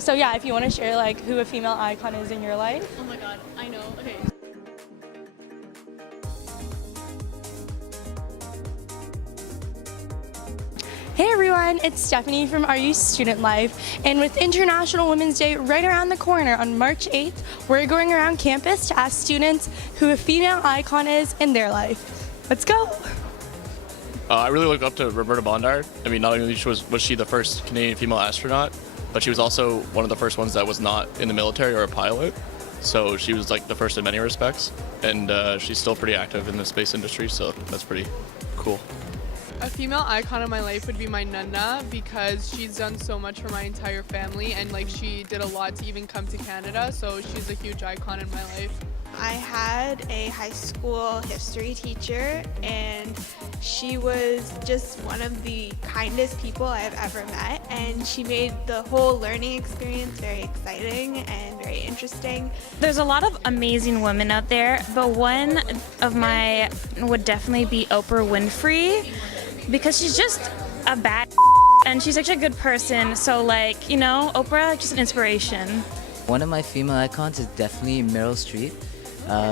So yeah, if you want to share like who a female icon is in your life. Oh my god, I know. Okay. Hey everyone, it's Stephanie from RU Student Life, and with International Women's Day right around the corner on March 8th, we're going around campus to ask students who a female icon is in their life. Let's go! I really look up to Roberta Bondard. I mean, not only was she the first Canadian female astronaut, but she was also one of the first ones that was not in the military or a pilot. So she was like the first in many respects, and she's still pretty active in the space industry, so that's pretty cool. A female icon in my life would be my Nana because she's done so much for my entire family and like she did a lot to even come to Canada, so she's a huge icon in my life. I had a high school history teacher and she was just one of the kindest people I've ever met, and she made the whole learning experience very exciting and very interesting. There's a lot of amazing women out there, but one of my would definitely be Oprah Winfrey because she's just a bad and she's actually a good person. So like, you know, Oprah, just an inspiration. One of my female icons is definitely Meryl Streep,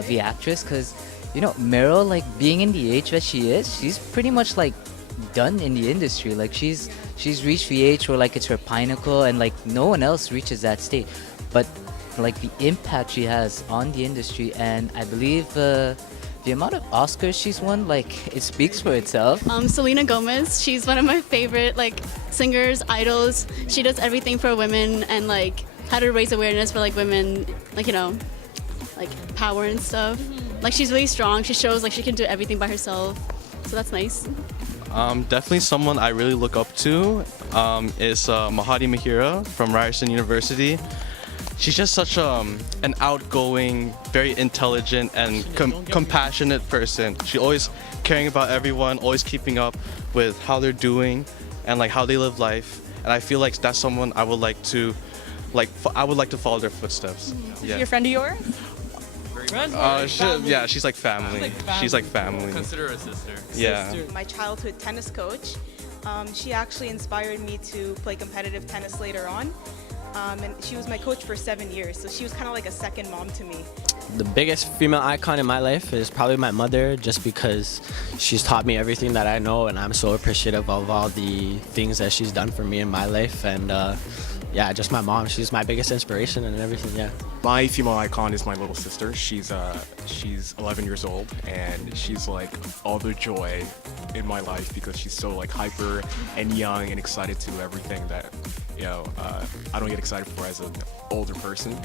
the actress, because you know, Meryl, like being in the age that she is, she's pretty much like done in the industry. Like she's reached the age where like it's her pinnacle and like no one else reaches that state. But like the impact she has on the industry, and I believe the amount of Oscars she's won, like it speaks for itself. Selena Gomez, she's one of my favorite like singers, idols. She does everything for women and like how to raise awareness for like women, like, you know, like power and stuff. Like she's really strong. She shows like she can do everything by herself. So that's nice. Definitely someone I really look up to is Mahadi Mahira from Ryerson University. She's just such an outgoing, very intelligent and compassionate person. She's always caring about everyone, always keeping up with how they're doing and like how they live life. And I feel like that's someone I would like to follow their footsteps. Is she a friend of yours? Yeah, she's like family. She's like family. Consider her a sister. Yeah. My childhood tennis coach. She actually inspired me to play competitive tennis later on. And she was my coach for 7 years, so she was kind of like a second mom to me. The biggest female icon in my life is probably my mother, just because she's taught me everything that I know, and I'm so appreciative of all the things that she's done for me in my life. And yeah, just my mom. She's my biggest inspiration and everything. Yeah. My female icon is my little sister. She's 11 years old, and she's like all the joy in my life because she's so like hyper and young and excited to everything that, you know, I don't get excited for as an older person.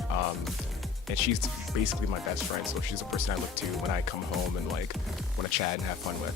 And she's basically my best friend, so she's the person I look to when I come home and like want to chat and have fun with.